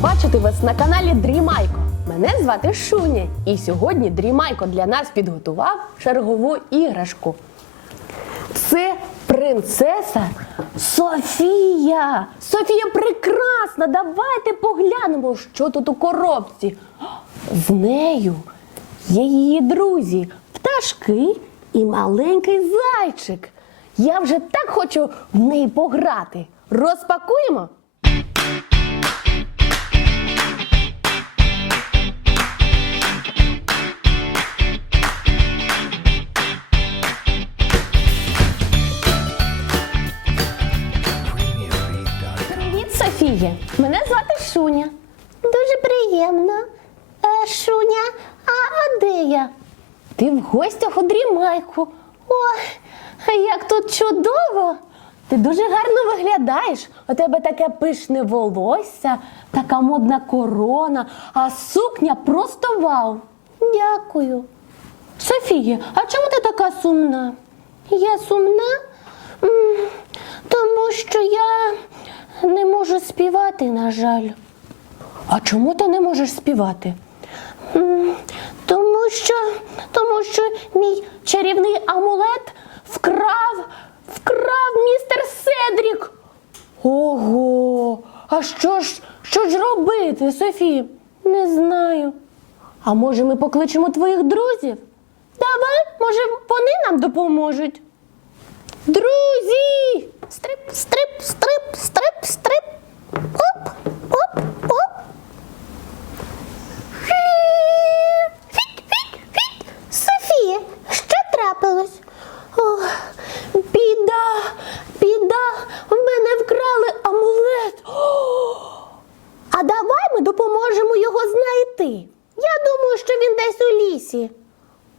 бачити вас на каналі Дрімайко. Мене звати Шуня, і сьогодні Дрімайко для нас підготував чергову іграшку. Це принцеса Софія. Софія прекрасна. Давайте поглянемо, що тут у коробці. З нею є її друзі, пташки і маленький зайчик. Я вже так хочу в неї пограти. Розпакуємо. Софія. Мене звати Шуня. Дуже приємно. Е, Шуня, а, а де я? Ти в гостях у дрімайку. Ой, як тут чудово! Ти дуже гарно виглядаєш. У тебе таке пишне волосся, така модна корона, а сукня просто вау. Дякую. Софія, а чому ти така сумна? Я сумна, М, тому що я співати, на жаль. А чому ти не можеш співати? Тому що, тому що мій чарівний амулет вкрав, вкрав містер Седрік. Ого! А що ж, що ж робити, Софі? Не знаю. А може ми покличемо твоїх друзів? Давай, може, вони нам допоможуть. Друзі! Стрип, стрип, стрип, стрип, стрип. Оп, оп, оп. Фік, фік, фік. Софія, що трапилось? Ох, біда, біда, в мене вкрали амулет. О, а давай ми допоможемо його знайти. Я думаю, що він десь у лісі.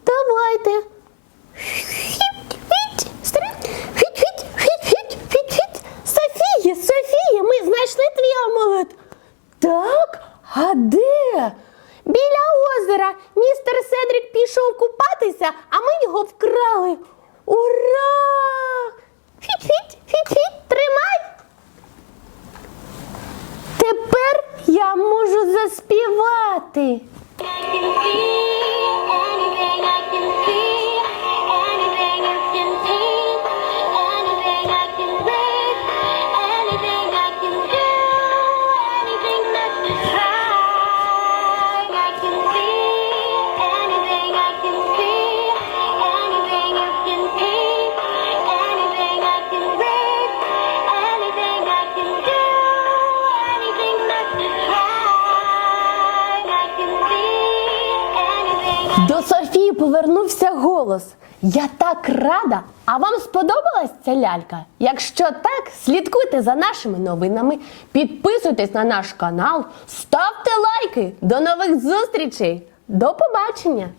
Давайте. Софія, Софія, ми знайшли твій амулет. Так? А де? Біля озера. Містер Седрік пішов купатися, а ми його вкрали. Ура! заспівати. До Софії повернувся голос. Я так рада. А вам сподобалась ця лялька? Якщо так, слідкуйте за нашими новинами, підписуйтесь на наш канал, ставте лайки. До нових зустрічей. До побачення!